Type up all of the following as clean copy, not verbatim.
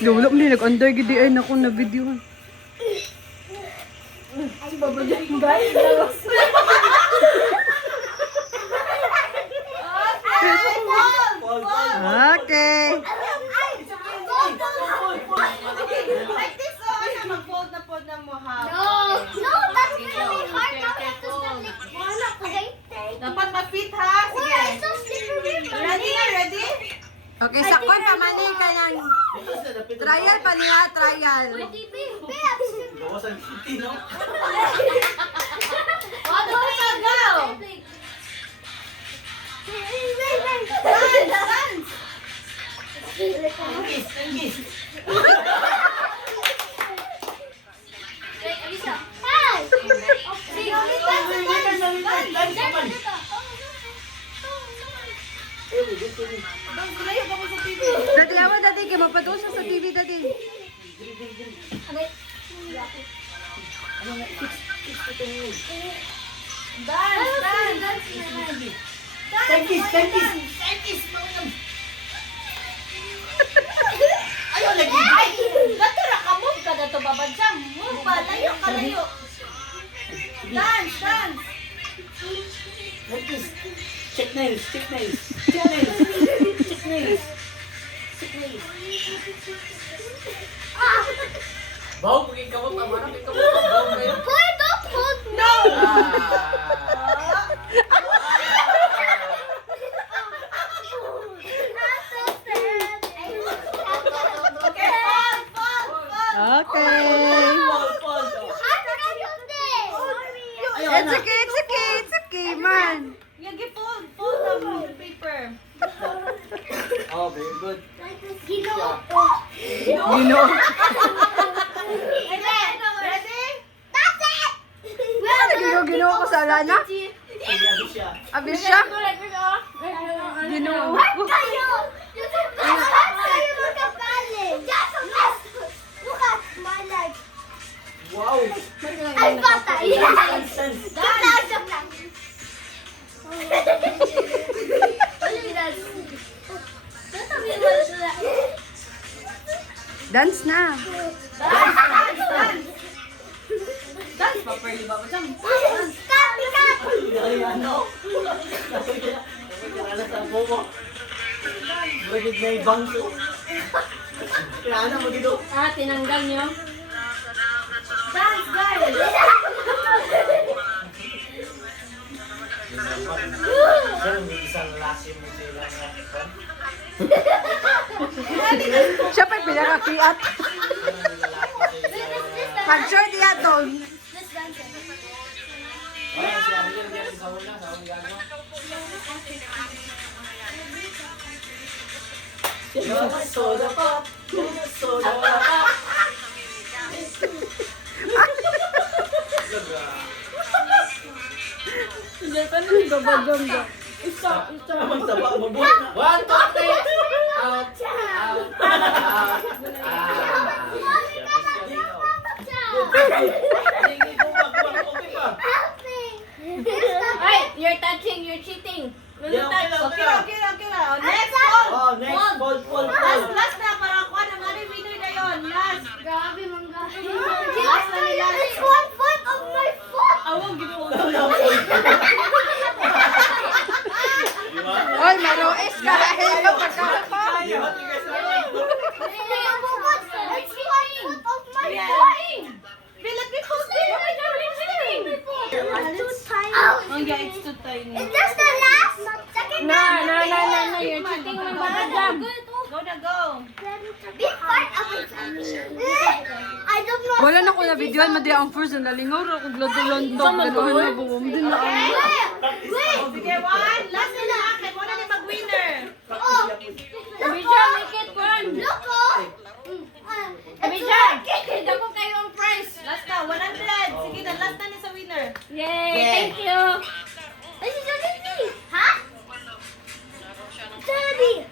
Lulok ni nag-under gidi ay naku na video. Ay, babadyan guys. Okay. Like this, mag-fold na fold na mo ha. No, that's really hard. Now we have to stop like wala ko Dapat ma-fit ha. Sige. Why so slippery? Ready na, ready? Okay, sakon pamanay ka ng trial pa niya, trial. Bawasan 50, no? One more time, go! Dance! Tangis. Dati awa dati kay magpatusa sa TV dati. Tangis. Ayaw lagi. Ay, natira ka mo ka na to babadya. Move ba? Layo ka, layo. Dance. Tangis. Check nails. Bau, pergi kamu mana? Pergi kamu bau kayo. No! Okay, fall. Okay. Pol. It's okay, man. Yung fold the paper. Oh, very good. You know. Ready? Ginawa ko sa alana. Sinabi siya. Abis siya. Ginawa. Wow. Ay, patay! Dance. Joke lang. Dance na. Dance pa pwede ba? Macam. Ay, ano? Nakikilala sa buko. Bagid na ibang to. Kailangan mo dito. Tinanggal niyo. Dance, guys! Pero may isang lasi mo sila nga. Siya pa'y pinakakiat. Pag-short niya to. Wala, siya rin sa una, sa unang gagawa. Soda pop. Magsaba, mabuhat na. 1, 2, 3. Out. Hey, you're touching, you're cheating. Yeah, okay lang. Oh, next ball. Oh, next, ball. Last na, para ako na mga winner na yun. Last. Grabe, mangga. Last na nila. It's 1/4 of my foot! Awang gipon. Oy, maroes ka. Hello, pagkakapa. It's 1/4 of my Yeah. foot! Bilat me posting. Oh yeah, it's too tiny. Is this the last? Second No, you're cheating with Babajam. Go na, go. Big part of my I don't know. Wala na ko na videoan, madi ang first na nalingaw ra kung london-london. Gano'n na buwam din na ang... Wait! Sige, one. Last na lang akin. Muna na mag-winner. Oh! Babajam, make it one. Look, oh! Babajam, kita ko kayo ang prize. Last na, 100. Sige na, last na ni sa winner. Yay, thank you. This is Jollibee! Ha? Jollibee!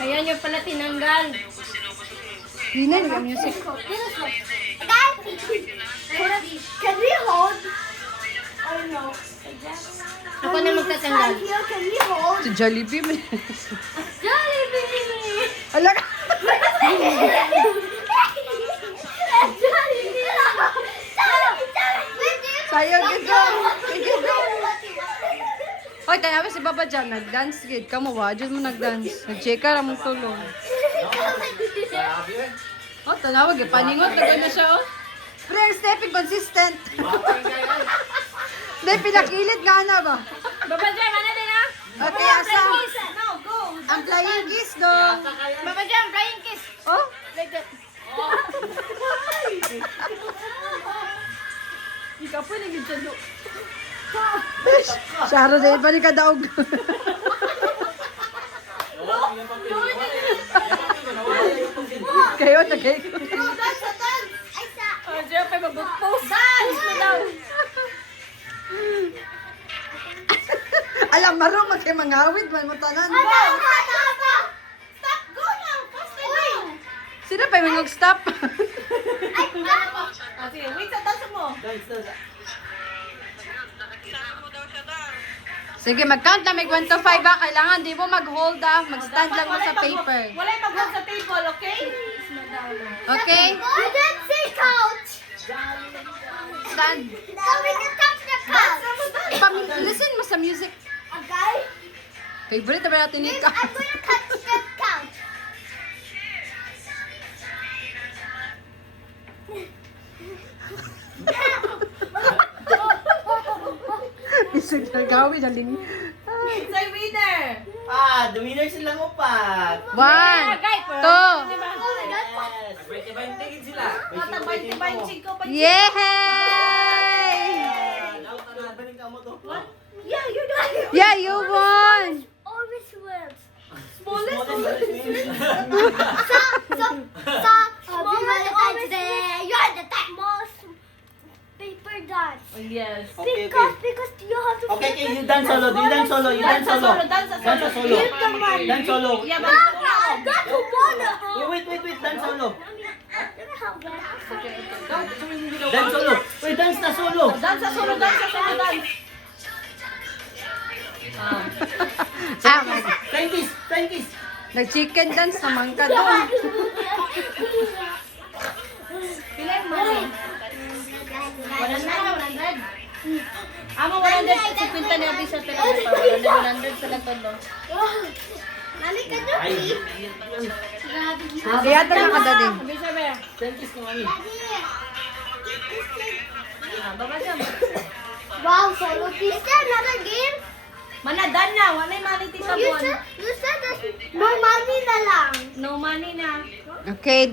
Kaya nyo pala tinanggal. Hindi na nag-music. Guys, can we hold? I don't know. Ako na magtatanggal. Here, can you hold? Si Jollibee. Jollibee! Ala ka. Sayang gito. Sige, go. Hoy, tanawa si Papa Jam, nag-dance gid. Kamu wa, jud mo nag-dance. Nag-cheka ra mong tulong. Grabe eh. Oh, tanawa gid paningot na na siya oh. Prayer stepping consistent. Bakit kaya? Dahil pinakilit nga na ba? Baba Jam, ano din ah? Okay, asa? No, go. Ang flying kiss dong. Baba Jam, flying kiss. Oh? Like that. Ikaw po naging dyan. Sharo dahil pa ni kadaog. Kayo, tagay ko. Oh, Jam, pa mag-post. Dance mo daw. Alam, marong magkay mangawid man mo tanan. Stop! Go now! Faster now! Sino pa yung stop? Ah, sige, wait sa dance mo. Dance. Sige, mag-count na. May 1 to 5 ba? Kailangan di mo mag-hold ah. Mag-stand lang mo sa paper. Wala yung mag-hold sa table, okay? Okay? Oh, that's it, couch! Stand. Now we can touch the couch! Listen mo sa music. Okay? Favorite na ba natin Yes, ito? I'm gonna touch the couch. Isig na gawin. Aling. It's a winner. Ah, the winner silang upat. 1, 2. Yes. 20-20 sila. Matang-20-20 ko pa. Yay! Balik ka mo to. Yeah, you done it. Yeah, you won! Always works. Smallest. Small Valentine's Day. You're the most paper dance. Yes. Okay. Because you have to. Okay, you dance solo. You dance solo. Dance sa solo. Dance solo. Give the money. Dance solo. Yeah, Mama, I got to wanna. Wait. Dance solo. Okay. Dance solo. Wait, dance na solo. Dance sa solo, dance. Ah, Thank you. nag-chicken dance naman ka doon. Pila yung money? 100. Amo 100 si Quinta ni Abi sa telephone. 100 sa lantolo. Nali ka doon. Ay. Iyata na ka dali. Abi sabi. Thank you, mami. Baba Jam. Wow, solo. Is there another game? Manadan na, wala yung money tita You buwan. said there's no money na lang. No money na. Okay,